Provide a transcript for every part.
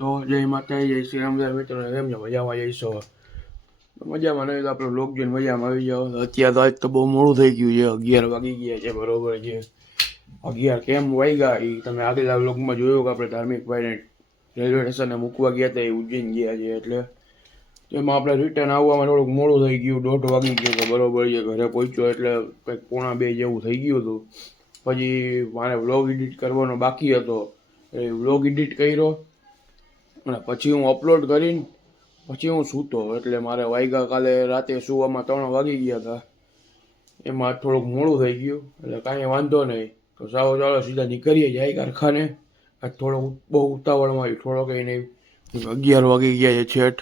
તો જય માતા જય શ્રી રામ મિત્રો છો મજામાં જઈશો મજામાં નહીં તો આપણે લોક જોઈને મજામાં આવી જાઓ. અત્યારે તો આજ તો બહુ મોડું થઈ ગયું છે. અગિયાર વાગી ગયા છે બરોબર છે. અગિયાર કેમ વાગ્યા? એ તમે આગલા લોકમાં જોયું કે આપણે ધાર્મિક ભાઈને રેલવે સ્ટેશને મૂકવા ગયા હતા, એ ઉજ્જૈન ગયા છે એટલે એમાં આપણે રિટર્ન આવવામાં થોડુંક મોડું થઈ ગયું. દોઢ વાગી ગયો તો બરોબર છે. ઘરે પહોંચ્યો એટલે કંઈક પોણા બે જેવું થઈ ગયું હતું. પછી મારે વ્લોગ એડિટ કરવાનો બાકી હતો. એ વ્લોગ એડિટ કર્યો. અને પછી હું અપલોડ કરીને પછી હું સૂતો. એટલે મારે વાગ્યા કાલે રાતે સુવામાં ત્રણ વાગી ગયા હતા. એમાં થોડુંક મોડું થઈ ગયું. એટલે કાંઈ વાંધો નહીં. તો સાવ ચાલો સીધા નીકળીએ જાય કારખાને. આજ થોડો બહુ ઉતાવળમાં આવ્યું. થોડો કંઈ નહીં. અગિયાર વાગી ગયા છે છેઠ.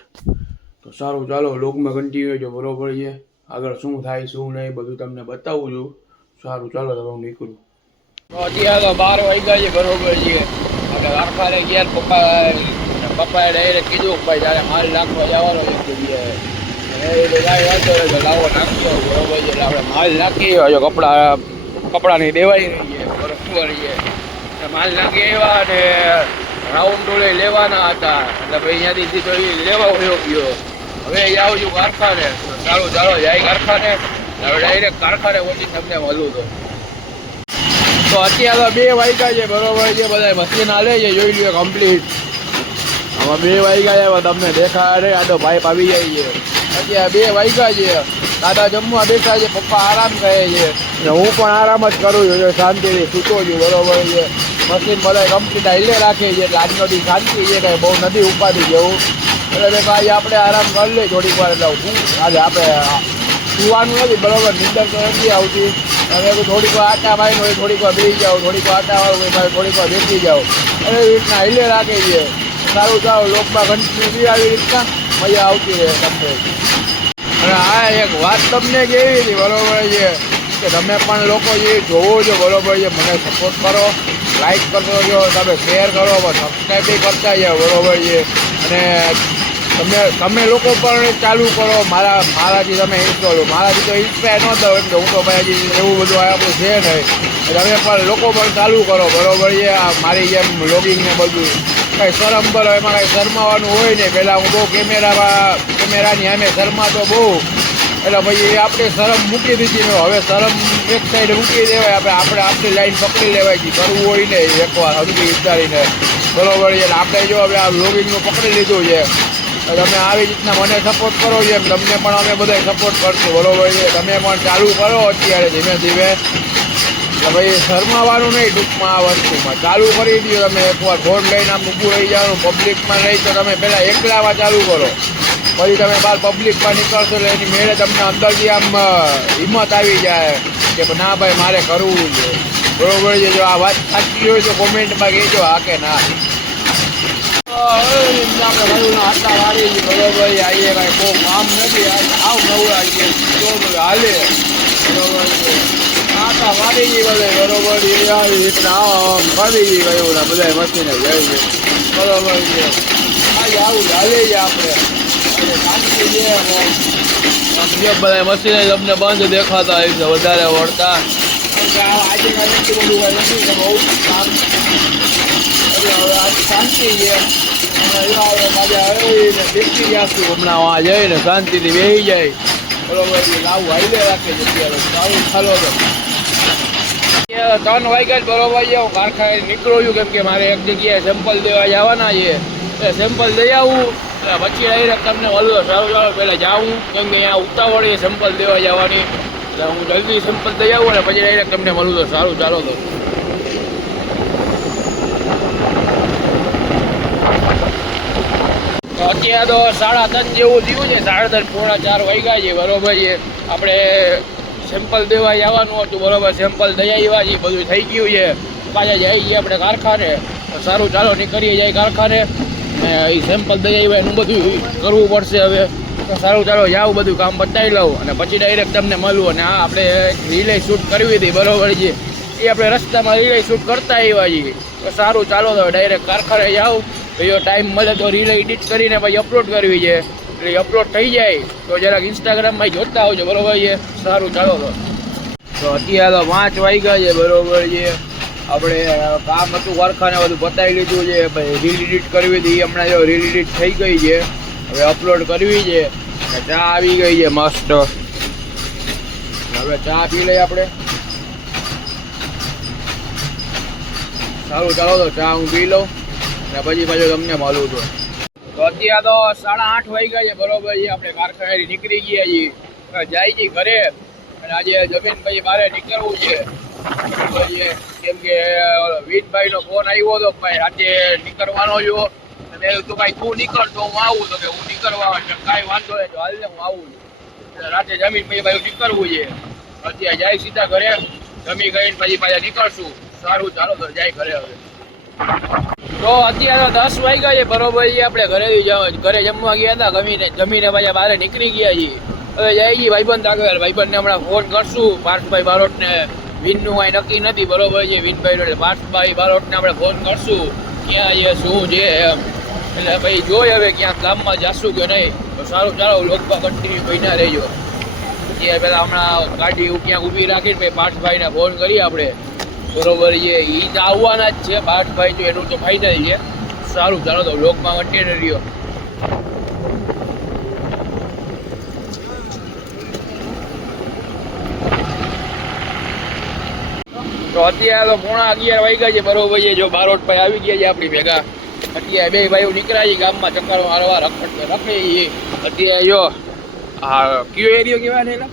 તો સારું ચાલો લોકમાં કન્ટિન્યુ જો બરોબર છે? આગળ શું થાય, શું નહીં, બધું તમને બતાવું છું. સારું ચાલો તમે હું નીકળું. અત્યારે બાર વાગ્યા છે, બરોબર છે. અને કારખાને ગયા પપ્પા પપ્પાએ ડાયરેક્ટ કીધું ભાઈ તારે માલ નાખવા જવાનો એક જગ્યાએ એટલે આપણે માલ નાખી આવ્યો કપડાં, કપડાની દેવાઈ રહી છે માલ નાખી આવ્યા અને રાઉન્ડ ટોળે લેવાના હતા. એટલે ભાઈ અહીંયાથી સીધો લેવા વયો ગયો. હવે જાઉં છું કારખાને. ચાલો ચાલો, જાય કારખાને. હવે ડાયરેક્ટ કારખાને પહોંચી તમને મળું તો. તો અત્યારે બે વાગ્યા છે, બરોબર છે બધા મશીન હાલે છે, જોઈ લ્યો કમ્પ્લીટ આમાં બે વાગ્યા આવ્યા તમને દેખાડે આ તો પાઇપ આવી જાય છે. અત્યારે બે વાગ્યા છે. દાદા જમવા બેઠા છે, પપ્પા આરામ કરે છે. ને હું પણ આરામ જ કરું છું શાંતિથી સૂતો છું, બરોબર છે. મશીન બધા કમ્પ્લીટ હાઈલે રાખે છે, એટલે આજનો દી શાંતિ છે કાંઈ બહુ નથી ઉપાડી જવું. એટલે આજે આપણે આરામ કરી લઈએ થોડીક વાર, એટલે હું આજે આપણે સુવાનું નથી, બરોબર? નીંદર તો નથી આવતી. અને થોડીક વાર આટા મારીને, થોડીક વાર બેસી જાઉં થોડીક વાર આટા વાળું થોડીક વાર બેસી જાઓ. એવી રીતના હિલે રાખે છે. સારું સારું, લોકમાં ઘંટી આવી રીતના મજા આવતી રહે તમને. અને આ એક વાત તમને કેવી હતી, બરોબર છે, કે તમે પણ લોકો જે જોવો છો, બરોબર છે, મને સપોર્ટ કરો લાઈક કરતો જો તમે શેર કરો સબસ્ક્રાઈબ કરતા જાઓ, બરોબર છે. અને તમે તમે લોકો પણ ચાલુ કરો, મારા, મારાથી તમે ઇન્સ્ટોલ મારાથી તો ઇન્સ્પાયર ન થયો કે હું તો ભાઈ હજી એવું બધું આપણું છે નહીં. તમે પણ લોકો પણ ચાલુ કરો, બરોબર છે, આ મારી જેમ લોગિંગ ને બધું. કાંઈ શરમ કરો એમાં કાંઈ શરમાવાનું હોય ને પહેલાં હું બહુ કેમેરામાં કેમેરાની સામે શરમાતો બહુ. એટલે પછી આપણે શરમ મૂકી દીધી ને હવે શરમ એક સાઈડ મૂકી દેવાય. આપણે આપણે આપણી લાઈન પકડી લેવાય છે કરવું હોય ને એકવાર હજી વિચારીને બરોબર છે આપણે જો હવે આ લોગિંગનું પકડી લીધું છે. તમે આવી રીતના મને સપોર્ટ કરો છો એમ. તમને પણ અમે બધા સપોર્ટ કરશું. બરોબર છે તમે પણ ચાલુ કરો અત્યારે ધીમે ધીમે. એટલે ભાઈ શરમાવાનું નહીં ટૂંકમાં આ વસ્તુમાં. ચાલુ કરી દો તમે એકવાર. ફોન લઈને આમ ઊભું રહી જવાનું પબ્લિકમાં નહીં તો તમે પહેલાં એકલાવા ચાલુ કરો. પછી તમે બહાર પબ્લિકમાં નીકળશો એટલે એની મેળે તમને અંદરથી આમ હિંમત આવી જાય કે ના ભાઈ મારે કરવું છે. બરોબર છે? જો આ વાત સાચી હોય તો કોમેન્ટમાં કહેજો હા કે ના. આપણે છે કાંઈ બહુ કામ નથી. આવ જો બધું હાલે. બરોબર છે આટા ગઈ બરોબર છે આવી આમ ફરી ગયું ને બધા જાય છે. બરોબર છે. આજે આવું જ છે આપણે. બધા મશીને તમને બંધ દેખાતા હોય છે વધારે વળતા. આજે કાંઈ બધું નથી બહુ કામ હવે આજે શાંતિ છે. હમણાં વાં જઈને શાંતિથી બેસી જાય. બરોબર લાવું હાઈલે રાખે છે અત્યારે. સારું ચાલો તો. ત્રણ વાગ્યા બરોબર હું કારખાને નીકળું છું કેમ કે મારે એક જગ્યાએ સેમ્પલ દેવા જવાના છે. એ સેમ્પલ દઈ આવું. પછી ડાયરેક્ટ તમને મળું સારું સારું પહેલાં જાઉં. કેમ કે અહીંયા ઉતાવળ એ સેમ્પલ દેવા જવાની. એટલે હું જલ્દી સેમ્પલ દઈ આવું અને પછી ડાયરેક્ટ તમને મળું તો સારું ચાલો તો અત્યારે તો સાડા ત્રણ જેવું થયું છે. સાડા ત્રણ પોણા ચાર વાગ્યા છે. બરોબર છે. આપણે સેમ્પલ દેવા જવાનું હતું, બરોબર, સેમ્પલ દઈ આવ્યા છે બધું થઈ ગયું છે. પાછા જઈએ ગયા આપણે કારખાને સારું ચાલો, નીકળીએ જાય કારખાને. એ સેમ્પલ દઈ આવ્યા એનું બધું કરવું પડશે હવે. સારું ચાલો જાઉં બધું કામ બતાવી લઉં અને પછી ડાયરેક્ટ તમને મળવું અને આ આપણે રિલે શૂટ કરવી હતી, બરોબર છે. એ આપણે રસ્તામાં રિલે શૂટ કરતા આવ્યા છીએ. તો સારું, ચાલો તો ડાયરેક્ટ કારખાને જાઉં તો ટાઈમ મળે તો રિલે એડિટ કરીને પછી અપલોડ કરવી છે. એટલે અપલોડ થઈ જાય, તો જરાક ઇન્સ્ટાગ્રામમાં જોતા આવજો, બરોબર છે? સારું, ચાલો તો. તો અત્યારે પાંચ વાગ્યા છે, બરોબર છે. આપણે કામ હતું કારખાને બધું બતાવી લીધું છે ભાઈ રીલ એડિટ કરવી હતી હમણાં જો રીલ એડિટ થઈ ગઈ છે. હવે અપલોડ કરવી છે ચા આવી ગઈ છે, મસ્ત. હવે ચા પી લઈએ આપણે. સારું, ચાલો તો ચા હું પી લઉં, અને પછી પાછું તમને મળું છું. તો અત્યારે તો સાડા આઠ વાગી ગયા છે, બરોબર છે. આપણે કારખાને નીકળી ગયા છીએ. જાય છે ઘરે. અને આજે જમીન પછી મારે નીકળવું છે. કેમ કે વીરભાઈ નો ફોન આવ્યો હતો ભાઈ રાતે નીકળવાનો છો અને કીધું, ભાઈ, તું નીકળ તો હું આવું. તો કે, હું નીકળવા કાંઈ વાંધો નહીં, તો હાલને હું આવું છું. રાતે જમીન પછી ભાઈ નીકળવું છે. અત્યારે જાય સીધા ઘરે. જમી ગઈને પછી પાછા નીકળશું. સારું, ચાલો તો જાય ઘરે હવે. તો અત્યારે દસ વાગ્યા છે, બરોબર છે આપણે ઘરે ઘરે જમવા ગયા હતા, ગમીને, જમીને પાછા બહાર નીકળી ગયા છીએ. હવે જાય છીએ ભાઈબંધ આગળ, ભાઈબંધને હમણાં ફોન કરશું. પાર્થભાઈ બારોટને, વિનનું કાંઈ નક્કી નથી, બરોબર છે વિનભાઈ એટલે પાર્થભાઈ બારોટને આપણે ફોન કરશું. ક્યાં છે, શું છે એમ. એટલે ભાઈ જોઈ હવે ક્યાંક ગામમાં જાશું કે નહીં. તો સારું, ચાલો, લોકમાં કન્ટિન્યુ બન્યા રહેજો. જે પેલા હમણાં ગાડી ક્યાંક ઊભી રાખીને ભાઈ પાર્થભાઈને ફોન કરીએ આપણે. બરોબર છે. એ તો આવવાના જ છે. ભાઈ તો એનું તો ફાયદા છે. સારું, ચાલો તો લોકમાં કન્ટિન્યુ રહ્યો. તો અત્યારે તો પોણા અગિયાર વાગ્યા છે. બરોબર છે. જો બારોટ ભાઈ આવી ગયા છે આપણી ભેગા. અત્યારે બે ભાઈઓ નીકળ્યા છે ગામમાં. ચક્કર મારવા રખડ રખે અત્યારે જો આ કયો એરિયો કહેવાય ને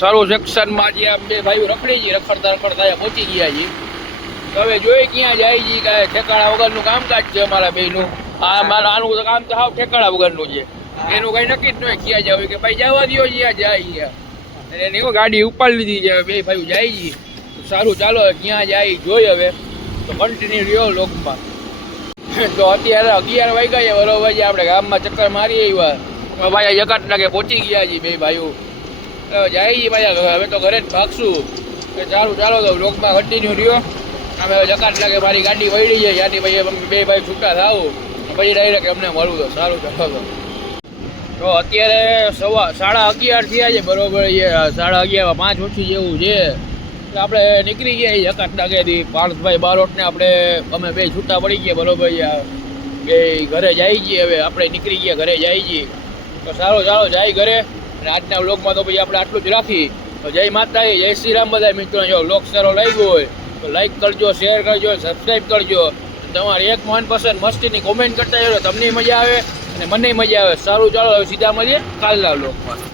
સર્વ સેક્શનમાં જે આમ બે ભાઈઓ રખડી જઈએ રખડતા રખડતા પહોંચી ગયા છે તો હવે જોઈએ ક્યાં જાય છે કાંઈ ઠેકાણા વગરનું કામકાજ છે અમારા બેનું આ મારા આનું તો કામ તો હાવ ઠેકાણા વગરનું છે. એનું કઈ નક્કી જ નહીં ક્યાં જવું. કે ભાઈ જવા દો જ્યાં જાય ત્યાં અને એની ગાડી ઉપાડી લીધી છે. બે ભાઈઓ જાય છે સારું ચાલો ક્યાં જાય જોઈ હવે. તો કન્ટિન્યુ રહ્યો લોકમાં. તો અત્યારે અગિયાર વાગ્યા છે. બરોબર આપણે ગામમાં ચક્કર મારી આવ્યા. ભાઈ જકાત લાગે પહોંચી ગયા છે બે ભાઈઓ. જાય છે પાછા હવે તો ઘરે જ ભાગશું. કે ચાલો ચાલો તો લોકમાં કન્ટિન્યુ રહ્યો. અમે જકાત લાગે મારી ગાડી વળી છે ત્યાંથી અમે બે ભાઈ છૂટા થાવું પછી ડાયરેક્ટ અમને મળવું તો સારું ચાલો તો. તો અત્યારે સવા, સાડા અગિયાર થયા છે, બરોબર, એ સાડા અગિયાર પાંચ ઓછી જેવું છે. એટલે આપણે નીકળી ગયા છીએ જકાત લાગેથી. પાર્થભાઈ બારોટને આપણે, અમે બે છૂટા પડી ગયા, બરોબર કે ઘરે જાય છીએ હવે આપણે નીકળી ગયા, ઘરે જાય છીએ તો સારું ચાલો જાય ઘરે. અને આજના વ્લોગમાં તો પછી આપણે આટલું જ રાખી. તો જય માતા જય શ્રી રામ બધા મિત્રો. જો વ્લોગ સારો લાગ્યો હોય, તો લાઈક કરજો શેર કરજો સબસ્ક્રાઈબ કરજો. તમારી એક મનપસંદ મસ્તીની કોમેન્ટ કરતા રહેજો. તમને મજા આવે અને મને મજા આવે. સારું, ચાલો સીધા મળીએ કાલના વ્લોગમાં.